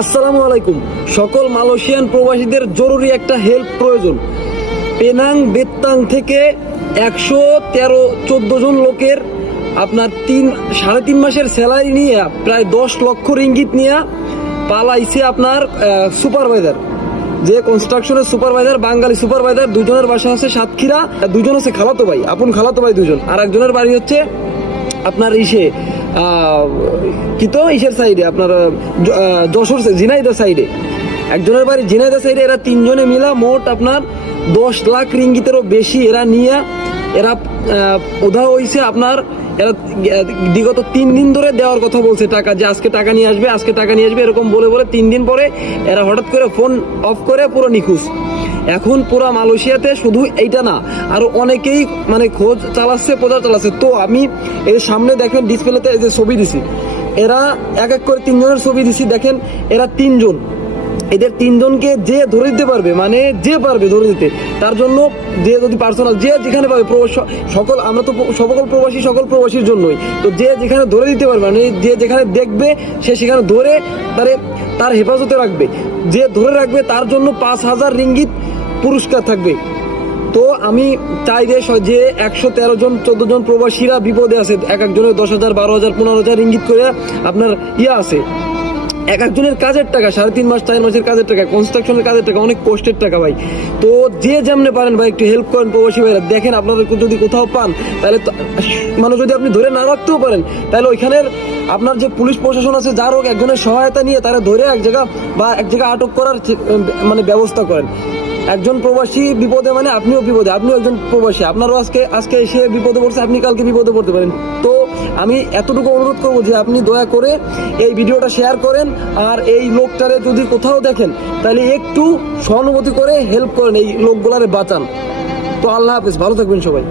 আসসালামু আলাইকুম। সকল মালয়েশিয়ান প্রবাসীদের জরুরি একটা হেল্প প্রয়োজন। পেনাং বেত্তাং থেকে 113-14 জন লোকের আপনার 3.5 মাসের স্যালারি নিয়ে প্রায় 10 লক্ষ রিঙ্গিত নিয়ে পালাইছে আপনার সুপারভাইজার, যে কনস্ট্রাকশনের সুপারভাইজার, বাঙালি সুপারভাইজার। দুজনের বাসা আছে সাতক্ষীরা, দুজন হচ্ছে খালাতো ভাই, আপন খালাতো ভাই দুজন। আর একজনের বাড়ি হচ্ছে আপনার ইসের সাইডে, আপনার যশোর ঝিনাইদহ সাইডে। একজনের বাড়ি ঝিনাইদহ সাইডে। এরা তিনজনে মিলা মোট আপনার 10 লাখ রিঙ্গিতেরও বেশি এরা নিয়ে এরা উধা হইছে আপনার। এরা বিগত 3 দিন ধরে দেওয়ার কথা বলছে টাকা, যে আজকে টাকা নিয়ে আসবে, আজকে টাকা নিয়ে আসবে, এরকম বলে বলে 3 দিন পরে এরা হঠাৎ করে ফোন অফ করে পুরো নিখোঁজ। এখন পুরো মালয়েশিয়াতে শুধু এইটা না, আরো অনেকেই মানে খোঁজ চালাচ্ছে, প্রচার চালাচ্ছে। তো আমি এর সামনে দেখেন ডিসপ্লেতে এই যে ছবি দিছি, এরা এক এক করে 3 জনের ছবি দিছি। দেখেন এরা 3 জন, এদের 3 জনকে যে ধরে দিতে পারবে, মানে যে পারবে ধরে দিতে, তার জন্য যে যদি পার্সোনাল যে যেখানে পাবে, সকল আমরা তো সকল প্রবাসীর জন্যই তো, যে যেখানে ধরে দিতে পারবে, মানে যে যেখানে দেখবে সে সেখানে ধরে তার হেফাজতে রাখবে। যে ধরে রাখবে তার জন্য 5,000 রিঙ্গিত পুরস্কার থাকবে। তো আমি চাই যে 113 জন 14 জন প্রবাসীরা বিপদে আছে, এক একজনের 10,000 12,000 15,000 রিঙ্গিত করে আপনার আছে। এক একজনের কাজের টাকা, 3.5 মাস 4 মাসের কাজের টাকা, কনস্ট্রাকশনের কাজের টাকা, অনেক কষ্টের টাকা ভাই। তো যে যেমনে পারেন ভাই একটু হেল্প করেন প্রবাসী ভাইরা। দেখেন আপনাদের যদি কোথাও পান, তাহলে মানে যদি আপনি ধরে না রাখতেও পারেন, তাহলে ওইখানের আপনার যে পুলিশ প্রশাসন আছে, যার হোক একজনের সহায়তা নিয়ে তারা ধরে এক জায়গা আটক করার মানে ব্যবস্থা করেন। একজন প্রবাসী বিপদে মানে আপনিও বিপদে, আপনিও একজন প্রবাসী, আপনারও আজকে এসে বিপদে পড়ছে, আপনি কালকে বিপদে পড়তে পারেন। তো আমি এতটুকু অনুরোধ করবো যে আপনি দয়া করে এই ভিডিওটা শেয়ার করেন, আর এই লোকটারে যদি কোথাও দেখেন তাহলে একটু সহানুভূতি করে হেল্প করেন, এই লোকগুলারে বাঁচান। তো আল্লাহ হাফেজ, ভালো থাকবেন সবাই।